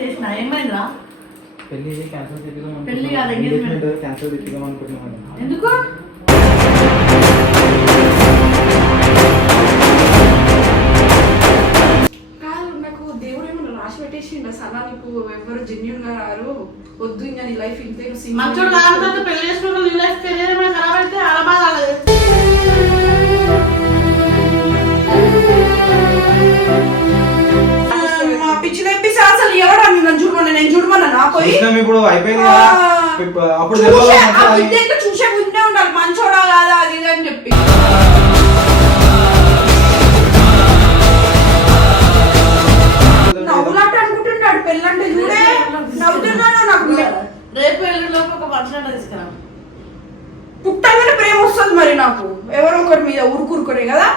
చేసిన ఏమైందా? పెళ్లి క్యాన్సిల్ చేద్దాం. పెళ్లి కాదు ఎంగేజ్మెంట్ క్యాన్సిల్ చేద్దాం అనుకుంటున్నాను. ఎందుకు? కాదు, నాకు దేవుడు ఏమన్నా రాసి పెట్టేసిండు సన్నా, నీకు ఎవరు జెన్యున్ గా రారు, వద్దు ఇంకా నీ లైఫ్ ఇంతే. మంచోడు కాకపోతే పెళ్లి చేసుకున్న నీ లైఫ్ కెరీర్ ఏమైనా ఖరాబ్ అయితే అలా బాగా పిచ్చి తెప్పిస్తే అసలు ఎవడా నన్ను చూడమన్నా? నేను చూడమన్నా నా పోయి ఇప్పుడు అయిపోయింది. అప్పుడు చూసే ముందే ఉండాలి మంచోడా కాదా అది ఇది అని చెప్పి. నవ్వులాట అనుకుంటున్నాడు పెళ్ళంటే, చూడే నవ్వుతున్నాడు. నాకు రేపు ఎల్లులోపు ఒక ఫంక్షన్ తీసుకురా. పుట్టంగానే ప్రేమ వస్తుంది మరి నాకు ఎవరో ఒకరి మీద ఊరుకూరుకునే కదా.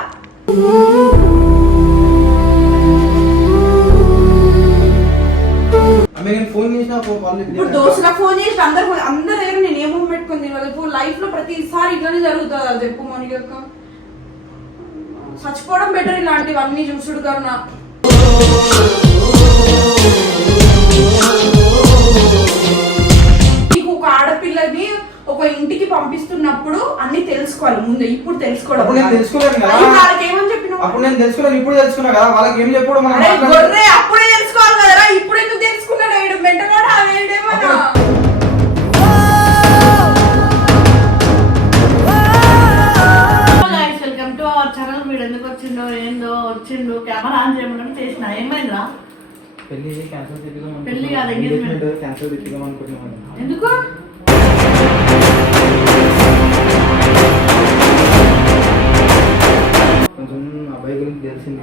ఇప్పుడు దోస్తులకు ఫోన్ చేసి అందరి దగ్గర నేను ఏమో పెట్టుకుంది. ఇప్పుడు లైఫ్ లో ప్రతిసారి ఇట్లానే జరుగుతుంది. అది చెప్పు మౌనిక అక్క, చచ్చిపోవడం బెటర్ ఇలాంటివన్నీ చూసుడు కన్నా. నీకు ఒక ఆడపిల్లని ఒక ఇంటికి పంపిస్తున్నప్పుడు అన్ని తెలుసుకోవాలి ముందు. ఇప్పుడు తెలుసుకోవడం ఏమని చెప్పిన ఇప్పుడు తెలుసుకున్నా కదా, వాళ్ళకి ఏం చెప్పడం అప్పుడే తెలుసుకోవాలి కదరా. ఇప్పుడు ఎందుకు తెలుసుకున్నాడు? వేయడం వెంటనే వేయడేమన్నా. Welcome to our channel. వీడు ఎందుకు వచ్చిండో ఏందో వచ్చిండు కెమెరా ఆన్ చేయమని చేసిన ఏమైందా? పెళ్లి క్యాన్సిల్ చేద్దాం. పెళ్లి కాదు ఎంగేజ్మెంట్ క్యాన్సిల్ చేద్దాం అనుకుంటున్నాను. ఎందుకు? కొంచెం అబ్బాయి గురించి తెలిసింది.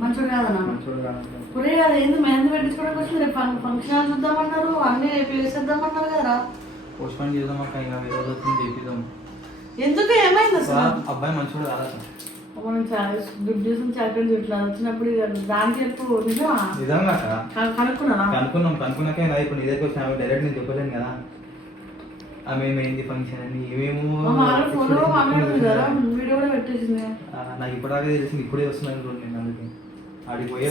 మంచోడు కాదన్నా? మంచోడు కాదు. పురే కాదు, ఎందుకు మెహందీ పెట్టించుకోవడానికి వచ్చి రేపు ఫంక్షన్ చూద్దామన్నారు, అన్ని రేపు వేసేద్దామన్నారు కదా. పోస్ట్ పోన్ చేద్దాం అక్క, ఇంకా వేరే రోజు చేపిద్దాం. ఎందుకు ఏమైంది అసలు? అబ్బాయి మంచోడు కాదా? మనం దుడ్డు చూసిన చాకరీ ఇట్లా వచ్చినప్పుడు దానికి ఎప్పుడు నిజంగా కనుక్కున్నాకే ఇప్పుడు నీ దగ్గర వచ్చి డైరెక్ట్ నేను చెప్పలేను కదా. ఆమె ఏంది ఫంక్షన్ అని ఏమేమో వీడియో కూడా పెట్టేసింది. నాకు ఇప్పటిదాకా తెలిసింది, ఇప్పుడే వస్తున్నాను నేను. అందుకే ఆడికి పోయే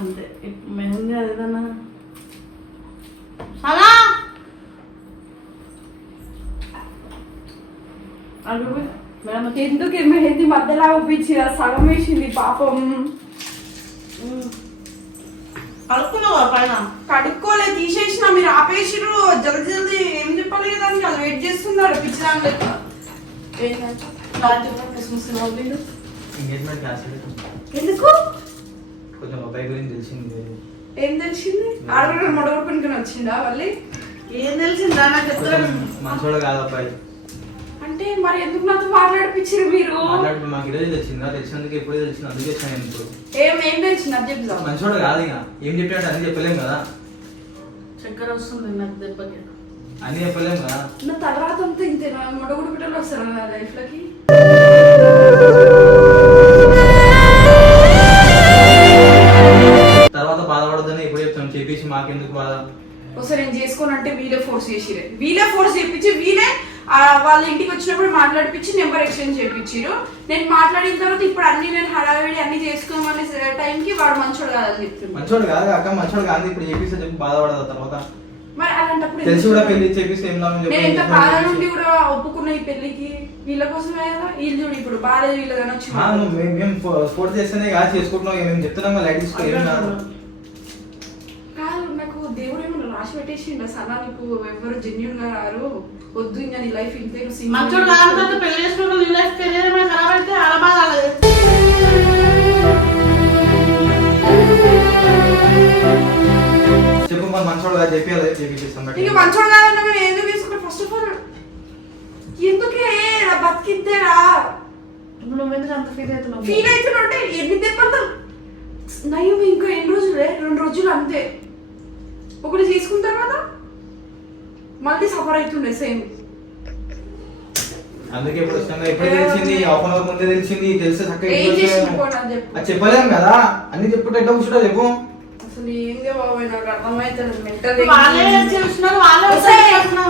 అంతే మెహందీ అదేదన్నా. ఎందుకు మెహందీ మధ్యలా ఒప్పించి సగం వేసింది పాపం. కడుక్కున్నావా పైన? కడుక్కోలే, తీసేసిన. మీరు ఆపేసిరు జల్దీ జల్దీ. ఏం చెప్పాలి కదా అని అది వెయిట్ చేస్తున్నాడు పిచ్చిదాని లెక్క. Engagement cancel. ఎందుకు? కొంచెం అబ్బాయి గురించి తెలిసింది. ఏం తెలిసింది? ఆడవాళ్ళు మొడగొడు పనుకొని వచ్చిందా మళ్ళీ? ఏం తెలిసిందా? నాకు చెప్తాను. మంచోడు కాదు అబ్బాయి అంటే మరి ఎందుకు నాతో మాట్లాడిపించారు మీరు? మాకు ఈరోజు తెలిసిందా? తెలిసినందుకు ఎప్పుడే తెలిసింది, అందుకే వచ్చాను. ఇప్పుడు ఏం తెలిసింది అది చెప్తాం. మంచోడు కాదు, ఇక ఏం చెప్పాడు అని చెప్పలేము కదా. చక్కెర వస్తుంది నాకు దెబ్బకి అని చెప్పలేము కదా. నా తర్వాత అంతా ఇంతేనా? మొడగుడు బిడ్డలు వస్తారా నా లైఫ్ లోకి? తర్వాత బాధపడద్దని ఎప్పుడు చెప్తాం, చెప్పేసి మాకెందుకు బాధ. ఒకసారి నేను చేసుకోనంటే వీలే ఫోర్స్ చేసిరే. వీలే ఫోర్స్ చేయించి వీలే వాళ్ళ ఇంటికి వచ్చినప్పుడు మాట్లాడిపించి నెంబర్ ఎక్స్చేంజ్ చేయించారు. నేను మాట్లాడిన తర్వాత ఇప్పుడు అన్ని నేను హడావిడి అన్ని చేసుకోమనే టైంకి వాడు మంచోడు కాదని చెప్తున్నాడు. మంచోడు కాదు అక్క, మంచోడు కాదు. ఇప్పుడు చేపిస్తే చెప్పి బాధపడదు తర్వాత. మరి అలాంటప్పుడు తెలిసి కూడా పెళ్లి చేపిస్తే ఏం లాభం? నేను ఎంత బాధ నుండి కూడా ఒప్పుకున్న ఈ పెళ్లికి వీళ్ళ కోసమే కదా. వీళ్ళు చూడు ఇప్పుడు బాధ వీళ్ళదని వచ్చి మేము స్పోర్ట్స్ చేస్తేనే కాదు చేసుకుంటున్నాం. మేము చెప్తున్నాం లైట్ తీసుకో. ఏం కాదు. నాకు దేవుడు ఏమన్నా రాసి పెట్టేసిండు సన్నా, నీకు ఎవరు జెన్యున్ గా రారు, వద్దు ఇంకా నీ లైఫ్ ఇంతే. మంచోడు కాకపోతే పెళ్లి చేసుకున్న నీ లైఫ్ కెరీర్ ఏమైనా ఖరాబ్ అయితే అలా బాగా చెప్పు. మన మంచోడు కాదు చెప్పేస్తాం. ఇక మంచోడు కాదన్నా మీరు ఎందుకు తీసుకుంటారు? ఫస్ట్ ఆఫ్ ఆల్ ఎందుకే బతికిద్దేరా? నువ్వెందుకు అంత ఫీల్ అవుతున్నావు? ఫీల్ అవుతున్నట్టే ఎన్ని దెబ్బలు నయం. ఇంకా ఎన్ని రోజులే? 2 రోజులు అంతే. ఒకటి తీసుకున్న తర్వాత మళ్ళీ సఫర్ అవుతుండే సేమ్. అందుకే ఇప్పుడు ఎప్పుడు తెలిసింది? హాఫ్ అన్ అవర్ ముందే తెలిసింది. తెలిస్తే చక్కగా చెప్పు. చెప్పలేము కదా. అన్ని చెప్పుకుంటే ఎట్లా కూర్చుంటా చెప్పు. అసలు ఏంది బాబాయ్ నాకు అర్థమైతలేదు మెంటల్ వాళ్ళే చూస్తున్నారు వాళ్ళే వస్తున్నారు.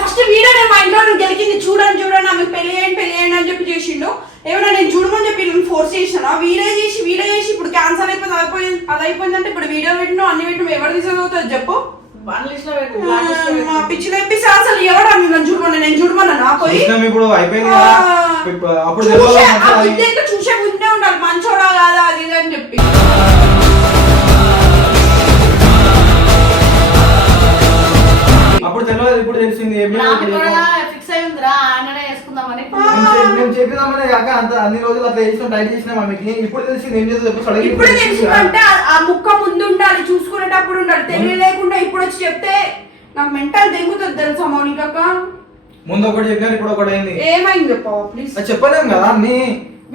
ఫస్ట్ వీడియో నేను మా ఇంట్లో గెలికింది చూడండి ఆమె పెళ్లి చేయండి అని చెప్పి చేసిండు. ఏమన్నా నేను చూడమని చెప్పి నేను ఫోర్స్ చేసినా వీడియో చేసి ఇప్పుడు క్యాన్సర్ అయిపోయింది అది అయిపోయిందంటే ఇప్పుడు వీడియో పెట్టినా అన్ని పెట్టిన ఎవరు తీసుకుపోతుంది చెప్పు. పిచ్చి తెప్పిస్తే అసలు ఎవడా నన్ను చూడమన్నా నేను చూడమన్నా పోయి ఇప్పుడు అయిపోయింది అప్పుడు చూసే ముందే ఉండాలి మంచోడా కాదా అది ఇది అని చెప్పి. అప్పుడు తెలియదు ఇప్పుడు తెలిసింది ఫిక్స్ అయిందిరా ఆయననే వేసుకుందామని మేము చెప్పినామని కాక అంత అన్ని రోజులు అట్లా చేసిన టైట్ చేసినా మమ్మీకి ఇప్పుడు తెలిసింది ఏం చేస్తుంది ఇప్పుడు తెలిసిందంటే ఆ ముక్క ముందు ఉండాలి చూసుకునేటప్పుడు ఉండాలి తెలియలేకుండా ఇప్పుడు వచ్చి చెప్తే నాకు మెంటల్ తెగుతుంది తెలుసా మౌనిక. ముందు ఒకటి చెప్పినారు ఇప్పుడు ఒకటి అయింది ఏమైంది చెప్పవా ప్లీజ్. చెప్పలేము కదా అన్ని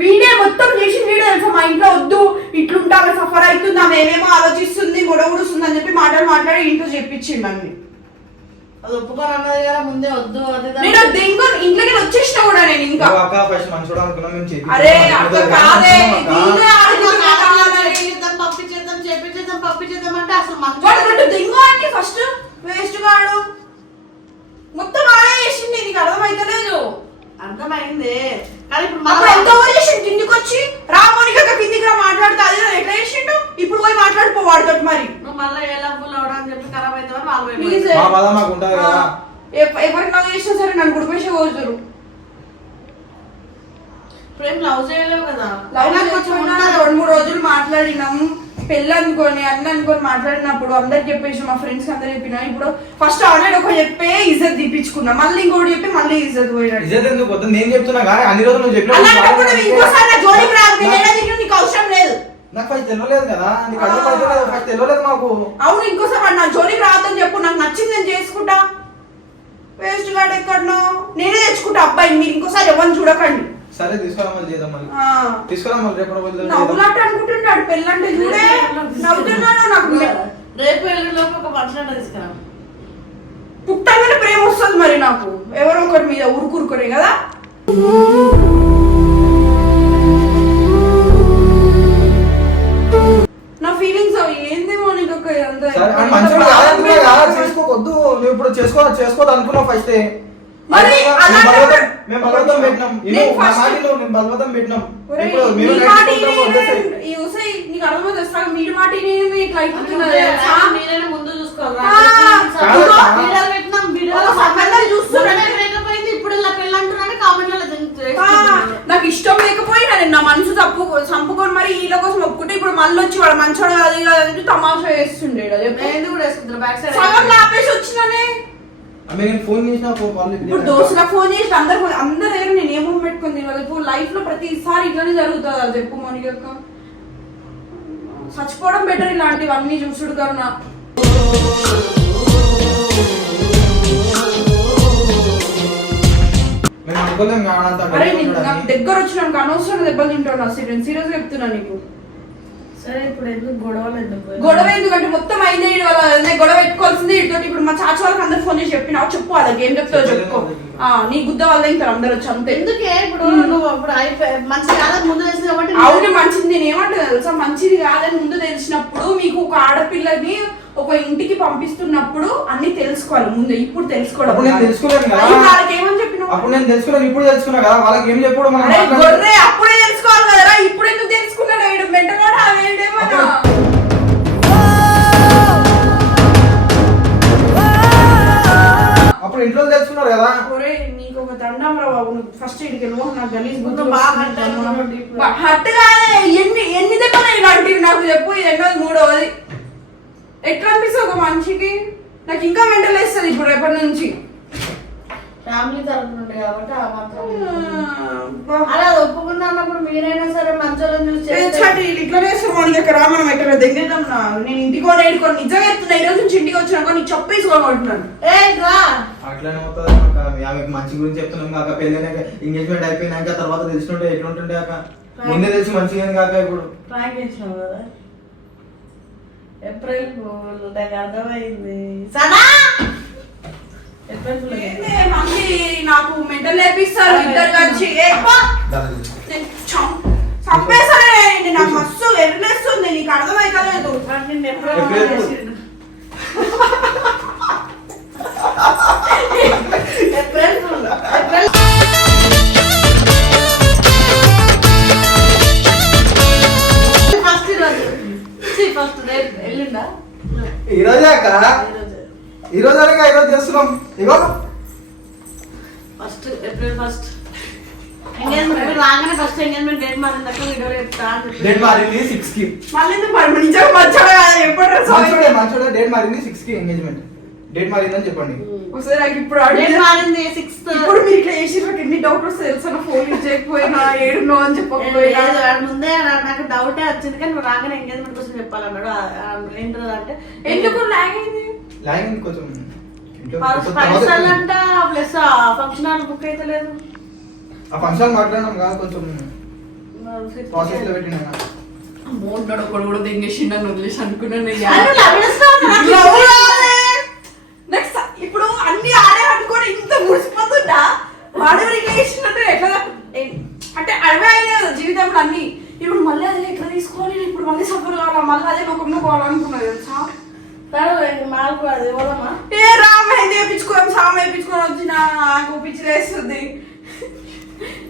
వీడియో మొత్తం చేసి వీడియో తెలుసా మా ఇంట్లో వద్దు ఇట్లుంటా ఆమె సఫర్ అవుతుంది ఆమె ఏమేమో ఆలోచిస్తుంది గొడవడుస్తుంది అని చెప్పి మాట్లాడి ఇంట్లో చెప్పించిండు అన్ని. అది ఒప్పుకొని అన్నది కదా ముందే వద్దు అది నేను ఇంట్లోకి వచ్చేసిన కూడా నేను ఇంకా అరే పంపించేద్దాం అంటే అసలు మంచి ఫస్ట్ వేస్ట్ కాడు మొత్తం ఆడే చేసింది నీకు అర్థమైతలేదు. అర్థమైంది కానీ ఇప్పుడు ఎంత చేసిండు కిందికి వచ్చి రామోనిక కిందికి రా మాట్లాడుతా అది ఎట్లా చేసిండు ఇప్పుడు పోయి మాట్లాడిపో వాడితో మరి నువ్వు మళ్ళీ ఎలా ఫుల్ అవడం అని చెప్పి ఖరాబ్ అవుతావని వాళ్ళు ఎవరికి నాకు చేసినా సరే నన్ను గుడిపేసి పోతారు. ఇప్పుడు ఏం లవ్ చేయలేవు కదా లవ్ 2-3 రోజులు మాట్లాడినాం పెళ్ళి అనుకోని అన్ని అనుకొని మాట్లాడినప్పుడు అందరికి చెప్పేసి మా ఫ్రెండ్స్ అందరు చెప్పినా ఇప్పుడు ఫస్ట్ ఆల్రెడీ ఒక చెప్పే ఇజ్జత్ తీపించుకున్నా మళ్ళీ ఇంకోటి చెప్పి మళ్ళీ ఇజ్జత్ పోయినట్టు నేను చెప్తున్నా కానీ అన్ని రోజులు నువ్వు నీకు అవసరం లేదు నాకు ఫస్ట్ తెలియలేదు కదా నీకు అర్థం ఫస్ట్ తెలియలేదు మాకు. అవును ఇంకోసారి నా జోలికి రావద్దని చెప్పు నాకు నచ్చింది నేను చేసుకుంటా వేస్ట్ గాడు ఎక్కడనో నేనే తెచ్చుకుంటా అబ్బాయి మీరు ఇంకోసారి ఎవరిని చూడకండి. సరే తీసుకురామని చేద్దాం మళ్ళీ తీసుకురామని రేపు నవ్వులాట అనుకుంటున్నాడు పెళ్ళంటే చూడే నవ్వుతున్నాను నాకు రేపు ఎల్లులోపు ఒక మనుషులంట తీసుకురా పుట్టగానే ప్రేమ వస్తుంది మరి నాకు ఎవరో ఒకరి మీద ఊరుకూరుకునే కదా. నా ఫీలింగ్స్ అవి ఏందేమో నీకు చేసుకోవద్దు నువ్వు ఇప్పుడు చేసుకోవద్దు అనుకున్నావు ఫస్ట్ ముందు ఇప్పుడు ఇలా పెళ్ళంటున్నాను నాకు ఇష్టం లేకపోయినా నేను నా మనసు చంపుకొని మరి వీళ్ళ కోసం ఒప్పుకుంటే ఇప్పుడు మళ్ళీ వచ్చి వాడు మంచోడు అది కాదంటే తమాషా వేస్తుండే సగం ఆపేసి వచ్చినానే. ఇప్పుడు దోస్తుల ఫోన్ చేసి అందరు దగ్గర నేను ఏమో పెట్టుకుంది ఇప్పుడు లైఫ్ లో ప్రతిసారి ఇట్లానే జరుగుతుంది అది చెప్పు మౌనిక చచ్చిపోవడం బెటర్ ఇలాంటివన్నీ చూసుడు కన్నా. అరే నాకు దగ్గర వచ్చినాక అనవసరం దెబ్బలు తింటాను సీరియస్ చెప్తున్నా నీకు. సరే ఇప్పుడు ఎందుకు గొడవ ఎందుకంటే మొత్తం అయింది వాళ్ళ గొడవ పెట్టుకోవాల్సింది ఇటు. ఇప్పుడు మా చాచు వాళ్ళకి అందరు ఫోన్ చేసి చెప్పినా చెప్పు వాళ్ళకి ఏం చెప్తావు చెప్పుకో నీ గుద్ద వాళ్ళు ఇంకా అందరు వచ్చి అంతే. ఎందుకే ఇప్పుడు నువ్వు అప్పుడు మంచిది కాదని ముందు తెలిసింది కాబట్టి అవును మంచిది నేను ఏమంటున్నా తెలుసా మంచిది కాదని ముందు తెలిసినప్పుడు మీకు ఒక ఆడపిల్లని ఒక ఇంటికి పంపిస్తున్నప్పుడు అన్ని తెలుసుకోవాలి ముందు. ఇప్పుడు తెలుసుకోవడం ఏమని చెప్పిన ఇప్పుడు తెలుసుకున్నా కదా వాళ్ళకి ఏం చెప్పడం అప్పుడే తెలుసుకోవాలి కదరా ఇప్పుడు ఎందుకు తెలుసుకున్నాడు మెంటగాడు అవేడేమన్నా అప్పుడు ఇంట్లో తెలుసుకున్నారు కదా. నీకు ఒక దండం రా బాబు ఫస్ట్ ఇంటికి నాకు గలీజ్ హట్ కాదే ఎన్ని దెబ్బలు ఇలాంటివి నాకు చెప్పు ఇది 3వది ఎట్లా అనిపిస్తుంది ఒక మనిషికి. నాకు ఇంకా మెంటల్ వేస్తుంది ఇప్పుడు రేపటి నుంచి ఫ్యామిలీ తరఫున ఉండే కాబట్టి ఆ మాత్రం అలా అది ఒప్పుకున్నా అన్నప్పుడు మీరైనా సరే మంచోళ్ళని చూసి ఇట్లా వేసుకోవాలి రామనం ఎక్కడ దగ్గర నేను ఇంటికి నేడుకొని నిజంగా చెప్తున్నా ఈ రోజు నుంచి ఇంటికి వచ్చినాక నీకు చెప్పేసుకోనుకుంటున్నాను. అట్లానే అవుతుంది ఆమెకు మంచి గురించి చెప్తున్నాం కాక పెళ్ళైనాక ఎంగేజ్మెంట్ అయిపోయినాక తర్వాత తెలిసినట్టు ఎట్లుంటుండే కాక ముందే తెలిసి మంచిగా కాక ఇప్పుడు ట్రాక్ చేసినావు కదా ఏప్రిల్ ఫూల్ నాకు అర్థమైంది సనా నాకు మెంటల్ నేర్పిస్తారు ఇద్దరు కలిసి చంపేసరే నాకు మస్తు ఎర్రలేస్తుంది, నీకు అర్థమైతలేదు. నిన్ను ఎప్పుడో ఎప్పుడు? చేసిండు. April full. ఏప్రిల్ ఫస్ట్ ఈరోజు ఫస్ట్ రేపు ఎల్లుండా ఈ రోజే అక్క, ఈరోజు ఈ రోజు అనగా ఈ రోజు చేస్తున్నాం. ఇగో ఫస్ట్ ఏప్రిల్ ఫస్ట్ ఎంగేజ్మెంట్ రాగానే ఫస్ట్ ఎంగేజ్మెంట్ డేట్ మారిందాక వీడియో చెప్తా అని చెప్పి. డేట్ మారింది 6 కి. మళ్ళీ ఎందుకు మరి నిజంగా మంచోడే కదా, ఎప్పుడు మంచోడే డేట్ మారింది 6 కి ఎంగేజ్మెంట్. డేట్ మారిందని చెప్పండి. ఒకసారి నాకు ఇప్పుడు డేట్ అడిగిన మారింది 6th. ఇప్పుడు మీరు ఇట్లా చేసి నాకు ఎన్ని డౌట్ వస్తాయి తెలుసా, ఫోన్ యూజ్ చేయకపోయినా ఏడున్నో అని చెప్పకపోయినా. లేదు, వాడి ముందే నాకు డౌటే వచ్చింది కానీ నువ్వు రాగానే ఎంగేజ్మెంట్ కోసం చెప్పాలన్నాడు. ఏంటి అంటే ఎందుకు లాగ్ అయింది? లైన్ కొంచెం ఇంట్లో పైసలు అంట ప్లస్ ఫంక్షన్ హాల్ బుక్ అయితే లేదు. ఆ ఫంక్షన్ మాట్లాడినాం కదా, కొంచెం ప్రాసెస్ లో పెట్టినా. మోన్నాడు ఒకడు కూడా దింగేసి నన్ను వదిలేసి అనుకున్నాను. అరే, లవ్వేస్తావు నాకు. ఇప్పుడు అన్ని ఆడే అనుకోని ఇంత ముడిసిపోతుంటా వాడు రిలేషన్ అంటే ఎట్లా అంటే అడవే అయినా కదా జీవితంలో అన్ని. ఇప్పుడు మళ్ళీ అదే ఎట్లా తీసుకోవాలి, నేను ఇప్పుడు మళ్ళీ సఫర్ కావాలా, మళ్ళీ అదే ముఖంలో పోవాలనుకున్నది తెలుసా. మాకు అది ఇవ్వదమ్మా. ఏ రామ ఇది వేయించుకోం సామ వేయించుకొని వచ్చిన నాకు పిచ్చిలేస్తుంది.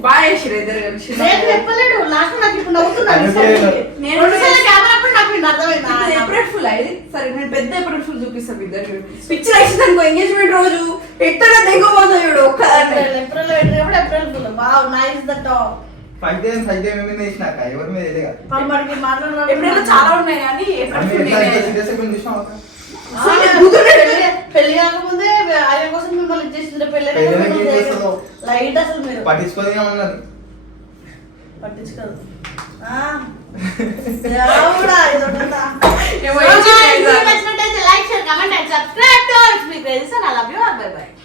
బాగా వేసిరు ఇద్దరు కలిసి. రేపు చెప్పలేడు లాస్ట్ నాకు ఇప్పుడు నవ్వుతున్నాను. నేను కెమెరా అప్పుడు నాకు ఇప్పుడు అర్థమైంది. ఏప్రిల్ ఫుల్ అయింది. సరే నేను పెద్ద ఏప్రిల్ ఫుల్ చూపిస్తాను ఇద్దరు. పిక్చర్ వేసింది అనుకో ఎంగేజ్మెంట్ రోజు ఎట్టగా దిగబోతుంది చూడు ఒక్కదాన్ని. ఏప్రిల్ పెట్టినప్పుడు April full. Wow nice that. Five మీద వేసినాక ఎవరి మీద వేయలేగా. మనకి ఏప్రిల్ చాలా ఉన్నాయి కానీ ఏప్రిల్ ఫుల్ సీరియస్ అయిపోయింది చూసినావా అక్క? పెళ్లి కాకముందే ఆయన కోసం మిమ్మల్ని చేసింది. పెళ్లి పెళ్ళిళ్ళకి ఏం చేస్తుందో? లైట్ అసలు మీరు పట్టించుకోదు ఏమన్నది. పట్టించుకోదు. దేవుడా, ఇదొకటా? ఏమో So guys, మీకు నచ్చినట్టయితే like share comment and subscribe to our crazies and I love you all. Bye by.